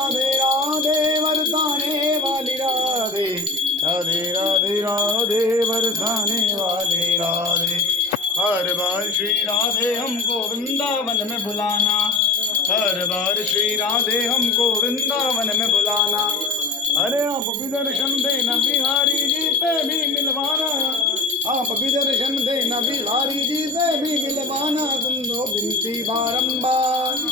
राधे राधे बरसाने वाली राधे राधे राधे राधे बरसाने वाली राधे। हर बार श्री राधे हमको वृंदावन में बुलाना, हर बार श्री राधे हमको वृंदावन में बुलाना। अरे आप भी दर्शन देना बिहारी जी से भी मिलवाना, आप भी दर्शन देना बिहारी जी से भी मिलवाना। सुन लो बिनती बारंबार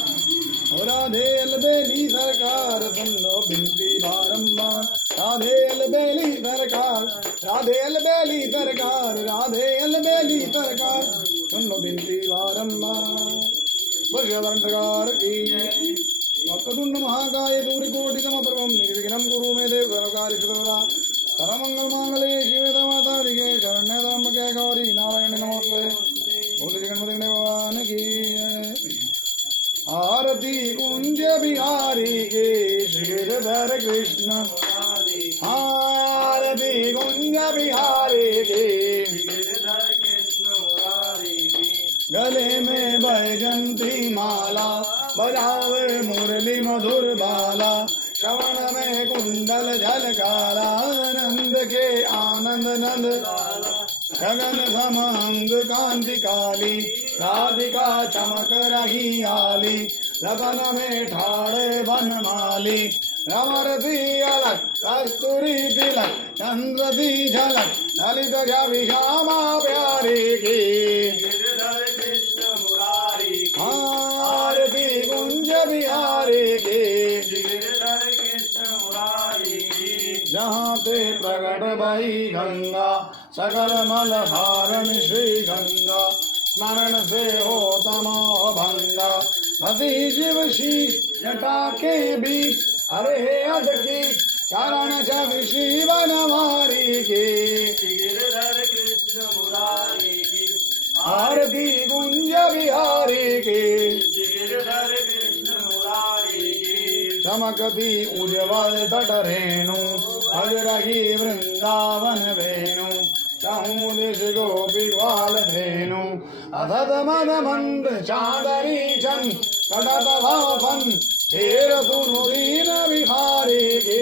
ओ राधे अलबेली सरकार, सुन लो बिनती बारंबार। राधे अलबेली सरकार, राधे अलबेली सरकार, राधे अलबेली सरकार, सुन लो बिनती बारंबार। सरकार की वक्रतुंड महाकाय सूर्यकोटि समप्रभं निर्विघ्नं कुरु मे देव सर्वकार्येषु सर्वदा। सर्वमंगल मांगल्ये शिवे सर्वार्थसाधिके शरण्ये त्र्यंबके गौरी नारायणी नमोस्तुते। बोलो गणपति भगवान की जय। आरती कुंज बिहारी के गिरधर कृष्ण, आरती कुंज बिहारी के गिरधर कृष्ण मुरारी की। गले में बैजंती माला बजावे मुरली मधुर बाला, श्रवण में कुंडल झलकारा, आनंद के आनंद नंद गगन समंग कांति काली, राधिका चमक रही आली, लगन में ठाड़े बनमाली। रमरती अलग कस्तूरी तिलक, चंद्र दी झलक, ललित छवि श्यामा प्यारी की। गिरधर कृष्ण मुरारी की आरती कुंज बिहारी की, गिरधर कृष्ण मुरारी की। जहाँ ते प्रगट भई गंगा, सकल मल हारण श्री गंगा, स्मरण से हो तमो भंगा। पति शिव शीश जटा के बीच, अरे अदकी चरण छवि श्री बनवारी की। गिरधर कृष्ण मुरारी की आरती कुंज बिहारी की, गिरधर कृष्ण मुरारी की। चमकती उज्ज्वल तट रेणु, भज रही वृंदावन वेणु, चाहूं दिश गोपी ग्वाल धेनु। अधत मद मंद चादरी चन, कटत भाफन हेर सुनु दीन बिहारी की।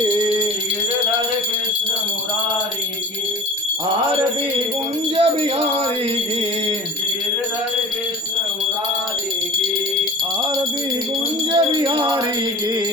गिरधर कृष्ण मुरारी की आरती कुंज बिहारी की, गिरधर कृष्ण मुरारी की आरती कुंज बिहारी की।